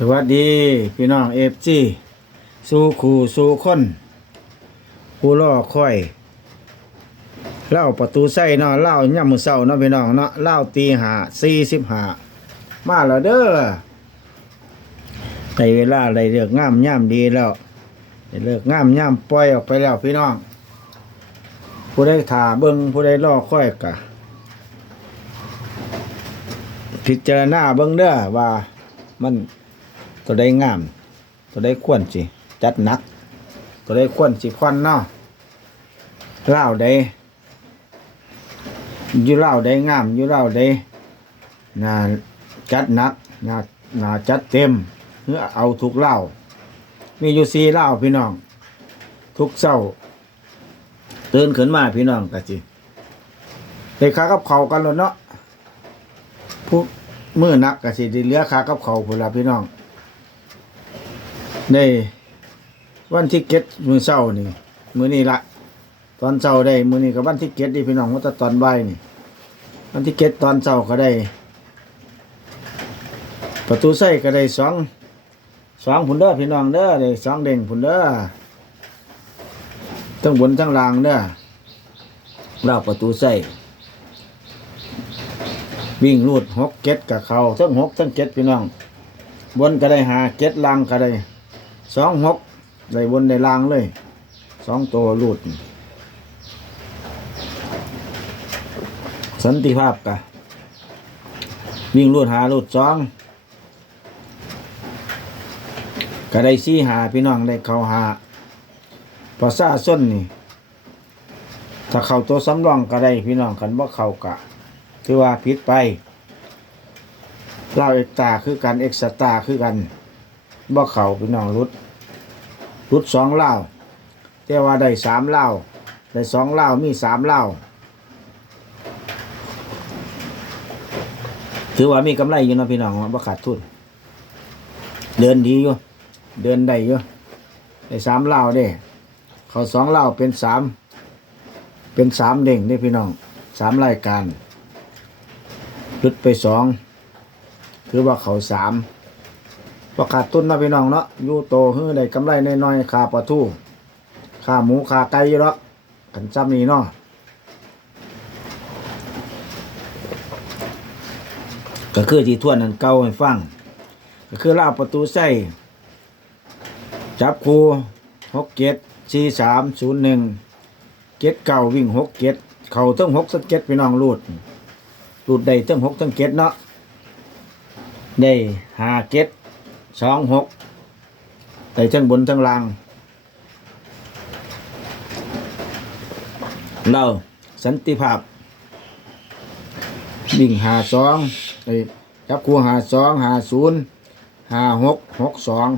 สวัสดีพี่น้องเอฟซีสู่ขู่สู่คนผู้ล่อค่อยเล่าประตูใส่เนาะเล่าย่ำมือเศร้าเนาะพี่น้องเนาะเล่าตีหาสี่สิบหามาแล้วเด้อในเวลาได้เลือกง่ามย่ำดีแล้วเลือกง่ามย่ำปล่อยออกไปแล้วพี่น้อง ผู้ใดถ่าเบิ้งผู้ใดล่อค่อยกะพิจารณาเบิ้งเด้อว่ามัน ตัวได้งาม ตัวได้ควรสิจัดนัก ตัวได้ควรสิควันเนาะเล่าได้อยู่เล่าได้งามอยู่เล่าได้น่าจัดนักน่าน่าจัดเต็มเพื่อเอาทุกเล่ามีอยู่สี่เล่าพี่น้อง ทุกเศร้าตื่นขึ้นมาพี่น้องกะจิไปค้ากับเขากันแล้วเนาะผู้มือนักกะสิด้เลือค้ากับเขาวพุ่นละพี่น้อง ในวันที่เก็ดมือเศร้านี่มือนี้ละตอนเศร้าได้มือนี้กับวันที่เก็ดนี่พี่น้องว่าแต่ตอนบ่ายนี่วันที่เก็ดตอนเศร้าก็ได้ ประตูใส่ก็ได้สองสองผุนเด้อพี่น้องเด้อได้สองเด้งผุนเด้อทั้งบนทั้งล่างเด้อเรอบประตูใส่วิ่งรูดหกเก็ดกับเขาทั้งหกทั้งเก็ดพี่น้อง บนก็ได้หาเจ็ดลังก็ได้ สองหกได้บนได้ลางเลยสองตัวรูดสันติภาพกะวิ่งรูดหารูดสองก็ได้สี่หาพี่น้องได้เข้าหาพอซาส้นนี่ ถ้าเข้าตัวสำรองก็ได้พี่น้องกันว่าเข้ากะ คือว่าผิดไปเล่าเอกตาคือกันเอกสตาคือกันบ่เขาพี่น้องรุด รุดสองเล่าแต่ว่าได้สามเล่าได้สองเล่ามีสามเล่าถือว่ามีกำไรอยู่นะพี่น้องบ่ขาดทุนเดินดีอยู่เดินได้อยู่ได้สามเล่าเด้เขาสองเล่าเป็นสามเป็นสามเด้งเด้พี่น้องสามรายการรุดไปสองคือว่าเขาสาม ประขาดทุนนะพี่น้องเนาะอยู่โตเฮือได้กำไรน้อยๆค่าปลาทูค่าหมูค่าไก่อยู่แล้วกันซ้ำนี้เนาะก็คือที่ทวนนั้นเก่าให้ฟัง ก็คือลาประตูใส่จับคูหกเจ็ดสี่สามศูนย์หนึ่งเจ็ดเก่าวิ่งหกเจ็ดเข่าทั้งหกสักเจ็ดพี่น้องรูดรูดได้ทั้งหกทั้งเจ็ดเนาะได้หาเก็ด สองหกได้ทั้งบนทั้งล่างเราสันติภาพวิ่งหาสองไอ้จับคู่หาสองหาศูนย์หาหกหกสอง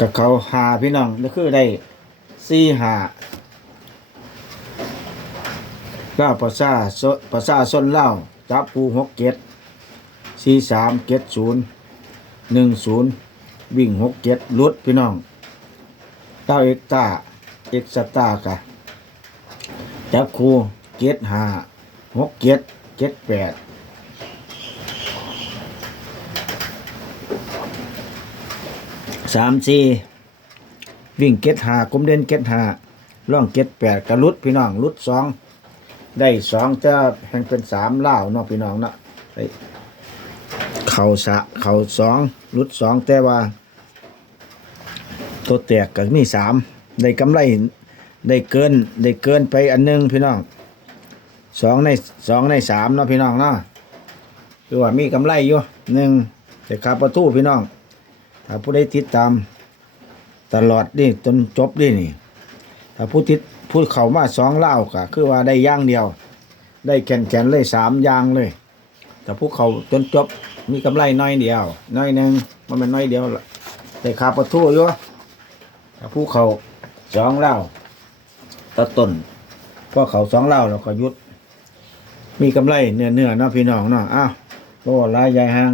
กับเขาหาพี่น้องนี่คือได้สี่หาเล่าภาษาโซภาษาส้นเล่าจับปูหกเจ็ด สี่สามเจ็ดศูนย์หนึ่งศูนย์วิ่งหกเจ็ดลุดพี่น้องเต้าเอกตาเอกสตากะจับคูเจ็ดห้าหกเจ็ดเจ็ดแปดสามสี่วิ่งเก็ดหากลมเด่นเก็ดหาล่องเก็ดแปดกระลุดพี่น้องลุดสองได้สองจะแห่งเป็นสามเล่าวเนาะพี่น้องเนาะได้ เขาสะเขาสองรุดสองแต่ว่า ตัวแตกก็มีสามได้กำไรได้เกินได้เกินไปอันหนึงพี่น้องสองในสองในสามเนาะพี่น้องเนาะคือว่ามีกำไรอยู่หนึ่งแต่ขาประตูพี่น้องถ้าผู้ใดติดตาม ตลอดนี่จนจบนี่นี่ ถ้าผู้ติดผู้เข้ามาสองเล่าก็คือว่าได้ย่างเดียว ได้แขนแขนเลยสามย่างเลย แต่ผู้เขาจนจบมีกำไรน้อยเดียว น้อยหนึ่งมันเป็นน้อยเดียวแต่ขาประตูอยู่ถ้าผู้เขาสองเล่าตัดต้นพอเขาสองเล่าเราก็ยุด มีกำไรเนื้อเนื้อๆเนาะพี่น้องเนาะอ้าวโอ้ลายใหญ่หาง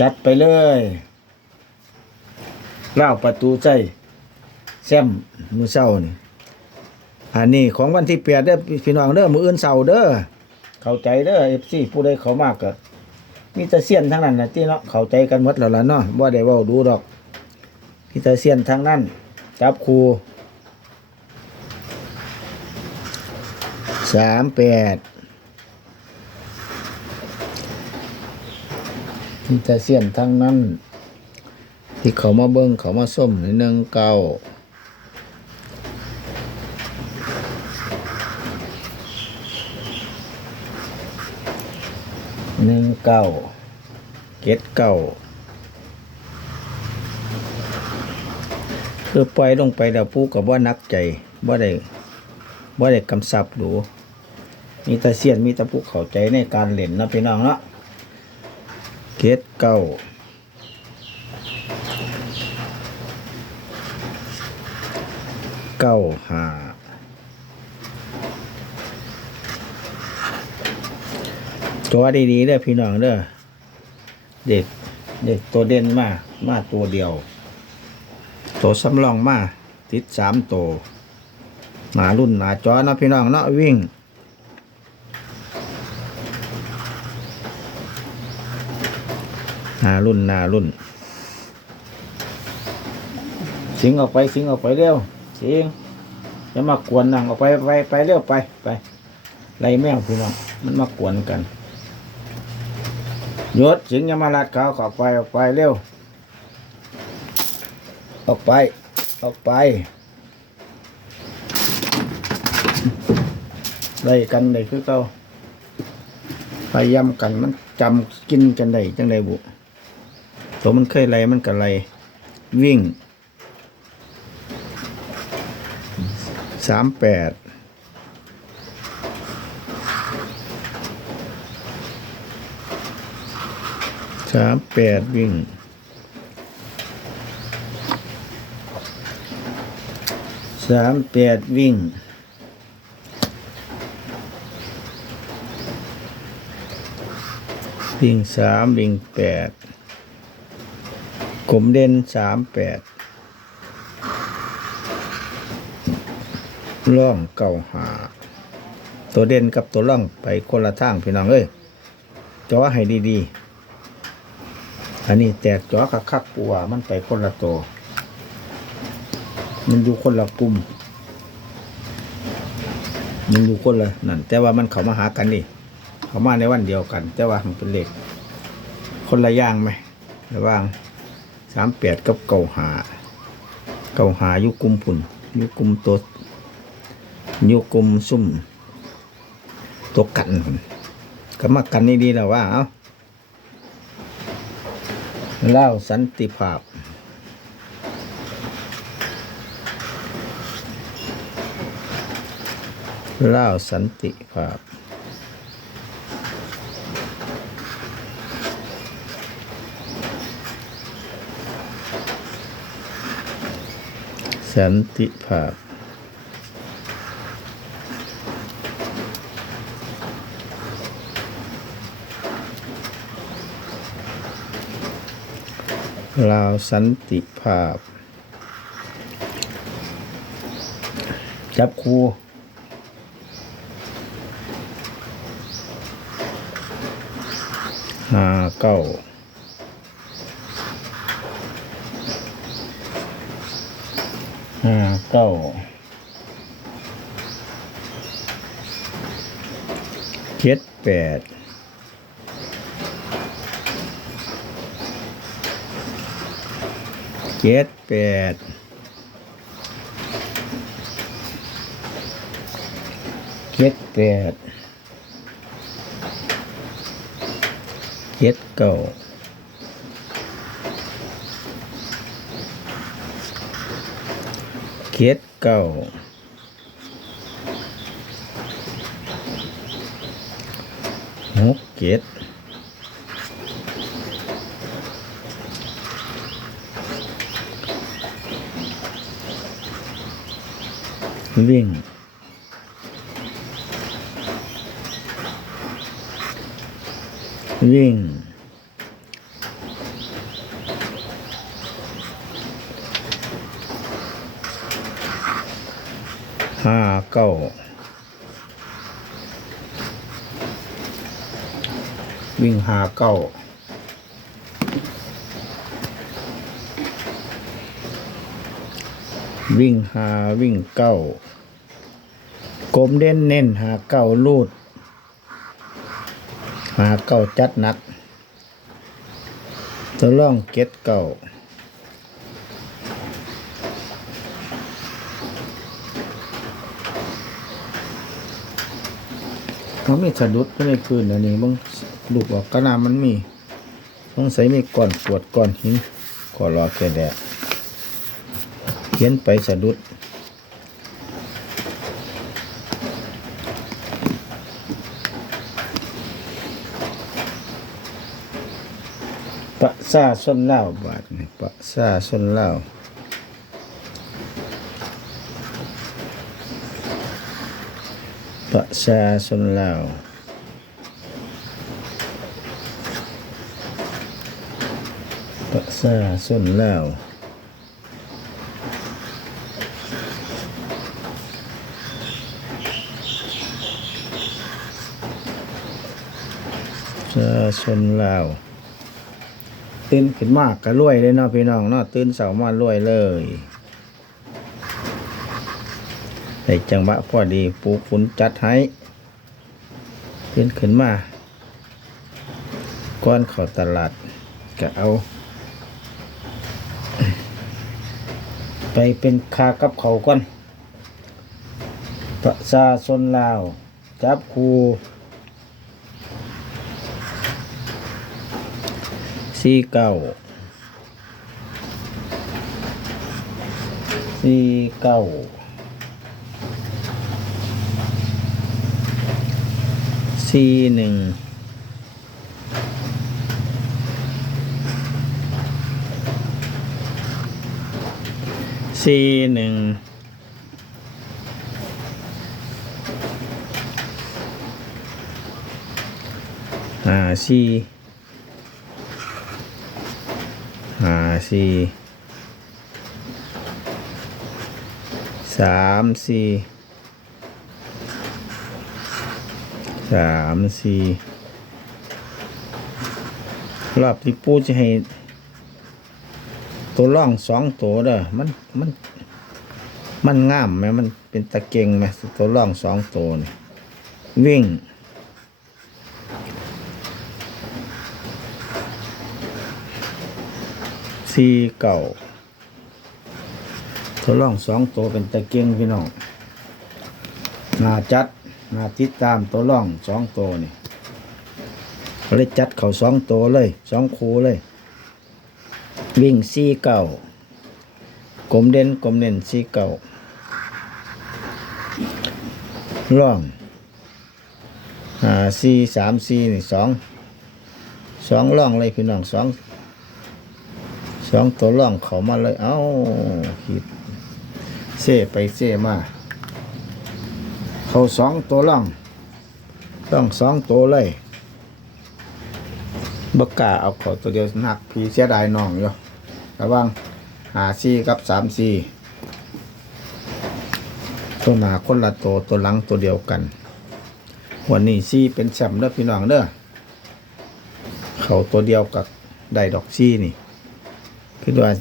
จัดไปเลยเล่าประตูใจแซมมือเศร้านี่อันนี้ของวันที่แปดเด้อพี่น้องเด้อมืออื่นเสาร์เด้อ เข้าใจเด้อเอฟซีผู้ใดเขามากก็มีแต่เสียนทั้งนั้นนะที่เนาะเข้าใจกันหมดแล้วล่ะเนาะบ่าได้ว้าดูดอกมีแต่เสียนทั้งนั้นจับครูสามแปดมีแต่เสียนทั้งนั้น ที่เขามาเบิ้งเขามาส้มในหนึ่งเก้า หนึ่ง เก้าเจ็ดเก้าคือปล่อยลงไปแล้วปูกับว่านักใจว่าได้ว่าได้กำซับดูมีตะเสียนมีตะปูเข้าใจในการเล่นนะพี่น้องเนาะเจ็ดเก้าเก้าห้า ตัวดีๆเด้อพี่น้องเด้อเด็กเด็กตัวเด่นมากมาตัวเดียว ตัวสำรองมาติดสามตัวหนารุ่นหนาจอเนาะพี่น้องเนาะวิ่งหนารุ่นหนารุ่น สิงออกไปสิงออกไปเร็วสิงอย่ามากวนนั่งออกไปไปไปเร็วไปไปไล่แมวพี่น้องมันมากวนกัน ยศสิงยามาลัดเขาขออกไปออกไปเร็ว ออกไป ออกไปไล่กันได้คือเก่าพยายามกันมันจำกินกันได้จังไดบุตัวมันเคยไล่มันก็ไล่วิ่งสามแปด สามแปดวิ่งสามแปดวิ่งวิ่งสามวิ่งแปดกลมเด่นสามแปดล่องเก่าหา ตัวเด่นกับตัวล่องไปคนละทางพี่น้องเอ้ยจอให้ดีๆ อันนี้แตกจอคักคักปัวมันไปคนละตัวมันอยู่คนละกลุ่มมันอยู่คนละนั่นแต่ว่ามันเขามาหากันดิเขามาในวันเดียวกัน แต่ว่ามันเป็นเหล็กคนละย่างไหมระหว่างสามแปดกับเก่าหา เก่าหายู่กลุ่มพุนยู่กลุ่มตัวโยกลมซุ่มตัวกันพุ่นก็มากันนี่ดีแล้วว่า เอา เล่าสันติภาพ เล่าสันติภาพ สันติภาพ ลาวสันติภาพ จับครูห้าเก้าห้าเก้าเจ็ดแปด เจ็ดแปดเจ็ดแปดเจ็ดเก้าเจ็ดเก้าหกเจ็ด วิ่ง วิ่ง ห้าเก้าวิ่งหาเก้า วิ่งหาวิ่งเก้ากลมเด่นเน้นหาเก้าลูด หาเก้าจัดนักตัวล่องเก็ดเก้าเขาไม่สะดุดก็ในพื้นอันนี้บางลูกออกกระนามันมีต้องใส่มีก้อนปวดก้อนหินก็รอแค่แดด ขียนไปสะดุดปะซาส้นเหล้าบาทนี่ปะซาส้นเหล้าปะซาส้นเหล้าปะซาส้นเหล้า ซาส้นเหล้าตื่นขึ้นมากก็รวยเลยเนาะพี่น้องเนาะตื่นเสามารวยเลยในจังหวะพอดีปูฝนจัดให้ตื่นขึ้นมาก้อนเข้าตลาดก็เอา ไปเป็นคากับเขาก่อน ประชาชนลาว จับคู สี่เก้าสี่เก้าสี่หนึ่งสี่หนึ่งห้าสี่ ห้า สี่สามสี่สามสี่รอบที่ปูจะให้ ตัวร่องสองตัวเด้อมันมัน มันงามไหมมันเป็นตะเกงไหมตัวร่องสองตัวนี่วิ่ง สี่เก่าทดลองสองตัวเป็นตะเกียงพี่น้องนาจัดนาติดตามตัวล่องสองตัวนี่เลยจัดเขาสองตัวเลยสองคูเลย วิ่งสี่เก่ากลมเด่นกลมเด่นสี่เก่าล่องหาสี่สามสี่นี่สองสองล่องเลยพี่น้องสอง สองตัวล่องเขามาเลย เอ้าขีดเซ่ไปเซ่มา เขาสองตัวล่องล่องสองตัวเลยบกล้าเอาเขาตัวเดียวหนักพีเสียดายน้องอยู่ระวังหาซีกับสามซีตัวหนาคนละตัวตัวหลังตัวเดียวกัน วันนี้ซีเป็นแชมป์เด้อพี่น้องเด้อเขาตัวเดียวกับได้ดอกซีนี่ คิดว่า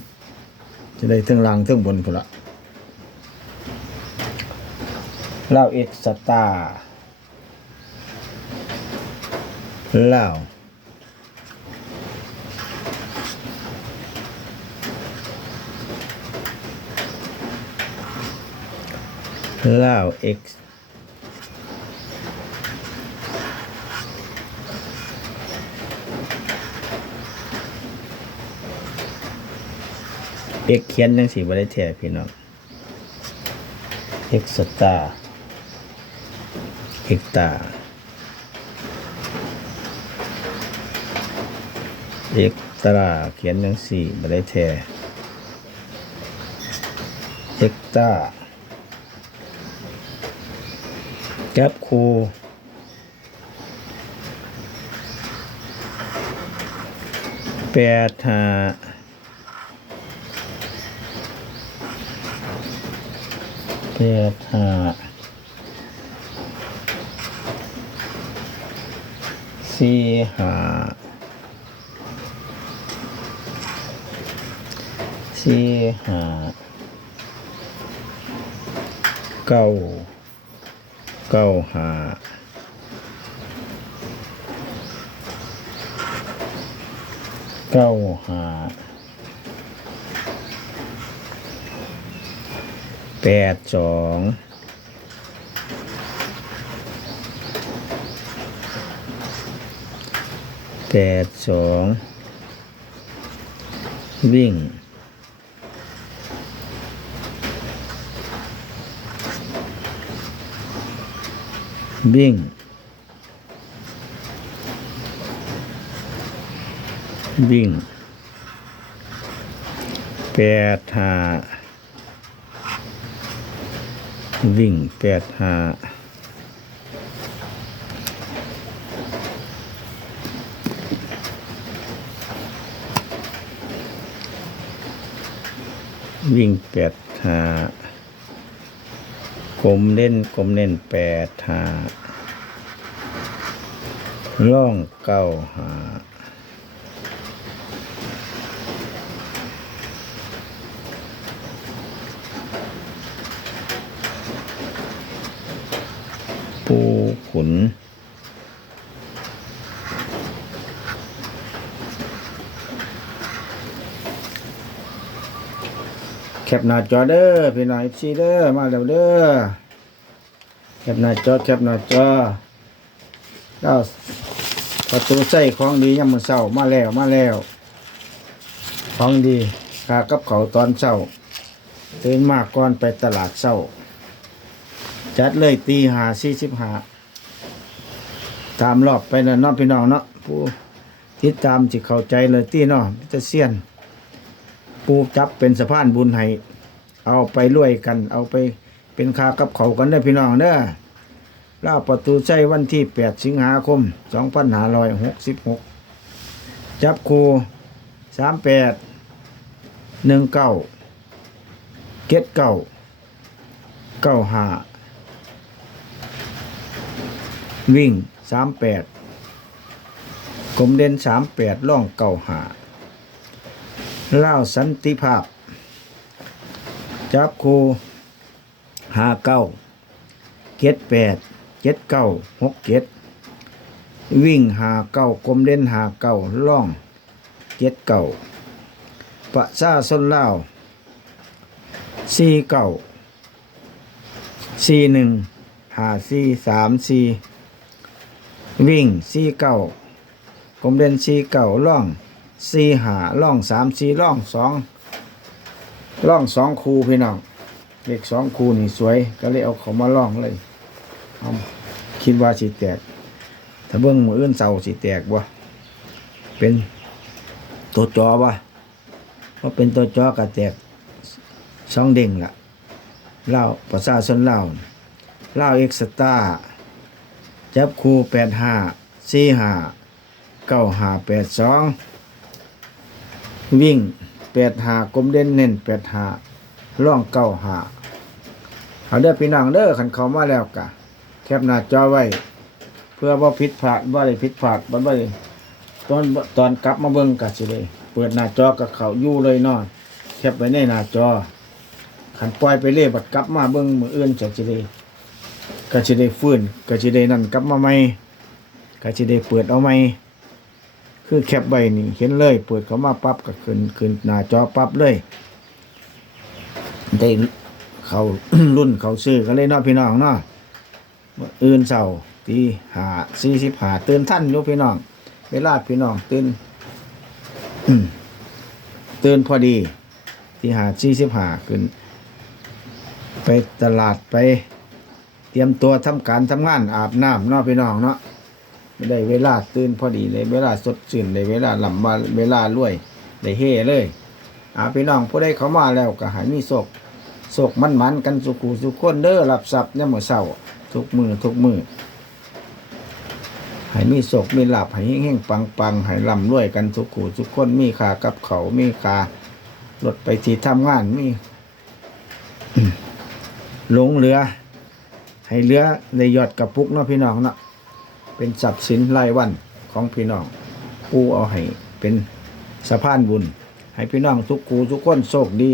จะได้เทั้งล่างเทั้งบนพุ่นละเล่าเอ็กสตาร์เล่าเล่าเอ็ก เอ็กเขียนจังสีบ่ได้แท้พี่น้องเอ็กสตาเอ็กตาเอ็กตราเขียนจังสีบ่ได้แท้เอ็กตาแก๊บคูแปดหา แปดห้าสสี่ห้าสีหาเก้าเก้าหาเก้าหา แปดสองแปดสองวิ่งวิ่งวิ่งแปดหา วิ่งแปดหาวิ่งแปดหากลมเล่นกลมเล่นแปดหาล่องเก้าหา ปูขุน แคปหน้าจอเด้อพี่น้อง FC เด้อมาแล้วเด้อแคปหน้าจอแคปหน้าจอแล้วประตูใส่ของดียามมื้อเช้ามาแล้วมาแล้ว ของดีคากับเขาตอนเช้าตื่นมากก่อนไปตลาดเช้า จัดเลยตีหาสี่สิบหาตามรอบไปนะเนาะพี่น้องเนาะผู้ติดตามจิเข้าใจเลยตีเนาะจะเสียน ปูจับเป็นสะพานบุญให้เอาไปรวยกัน เอาไปเป็นคากับเขากันได้พี่น้องเด้อล่าประตูใจวันที่ 8 สิงหาคม 2566 จับคู38 19 เก็ดเก้าเก้าหา วิ่ง38กลมเด่น38ล่องเก้าหาเล่าสันติภาพ จับคูหาเก้าเจ็ดแปดเจ็ดเก้าหกเจ็ดวิ่งหาเก้ากลมเล่นหาเก้าล่องเจ็ดเก้าประซาส้นเล่าสี่เก้าสี่หนึ่งหาสี่สามสี่ วิ่งสี่เก้ากลมเล่นสี่เก้าล่องสี่หาล่องสามสี่ล่องสองล่องสองคูพี่น้องเลขสองคูนี่สวย ก็เลยเอาเขามาล่องเลยเอาคิดว่าสิแตก ถ้าเบิ้งมืออื่นเสาสิแตกบ่เป็นตัวจอบ่เพราะเป็นตัวจอกระแตกสองเด้งละเล่าประชาชนเล่าเล่าเอ็กซ์ตา จับคูแปดห้าสี่ห้าเก้าห้าแปดสองวิ่งแปดห้ากลมเด่นเน้นแปดห้าล่องเก้าห้าเอาเด้อพี่น้องเด้อขันเขามาแล้วกะ แคปหน้าจอไว้ เพื่อว่าผิดพลาดว่าได้ผิดพลาดบ่ได้ตอนตอนกลับมาเบิ่งกะสิเลย เปิดหน้าจอกับเขาอยู่เลยนาะแคปไว้ในหน้าจอขันปล่อยไปเรื่อยบัดกลับมาเบิ่งมืออื่นจะสิเลย ก็สิได้ฟื้นก็สิได้นั่นกลับมาใหม่ก็สิได้เปิดเอาใหม่คือแคปใบนี่เห็นเลย เปิดเข้ามาปั๊บก็ขึ้นขึ้นหน้าจอปั๊บเลย ได้เขารุ่นเขาซื้อกันเลยเนาะพี่น้องเนาะออื่นเสาร์ตีหาสี่สิบหาตื่นท่านอยู่พี่น้องเวลาพี่น้องตื่นตื่นพอดีตีหาสี่สิบหาขึ้น ไปตลาดไป เตรียมตัวทำการทำงานอาบน้ำเนาะพี่น้องเนาะได้เวลาตื่นพอดีเลยเวลาสดชื่นได้เวลาหลับมาเวลารวยได้เฮเลยอาพี่น้องผู้ใดเขามาแล้วก็ให้มีโศกโศกมันมันกันสุขูสุขคนเด้อรับทรัพย์เนี่ยามมื้อเช้าทุกมือทุกมือให้มีโศกมีหลาภให้เฮงปังๆให้ร่ำรวยกันสุขูสุขคนมีคากับเขามีคารถไปที่ทำงานมีหลงเหลือ ให้เหลือในยอดกระปุกเนาะพี่น้องเนาะเป็นทรัพย์สินรายวันของพี่น้องปูเอาให้เป็นสะพานบุญ ให้พี่น้องทุกกูทุกคนโชคดี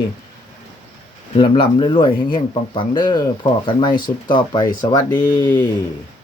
ลำลำรวยๆเฮงๆปังๆเด้อพอกันไหมสุดต่อไปสวัสดี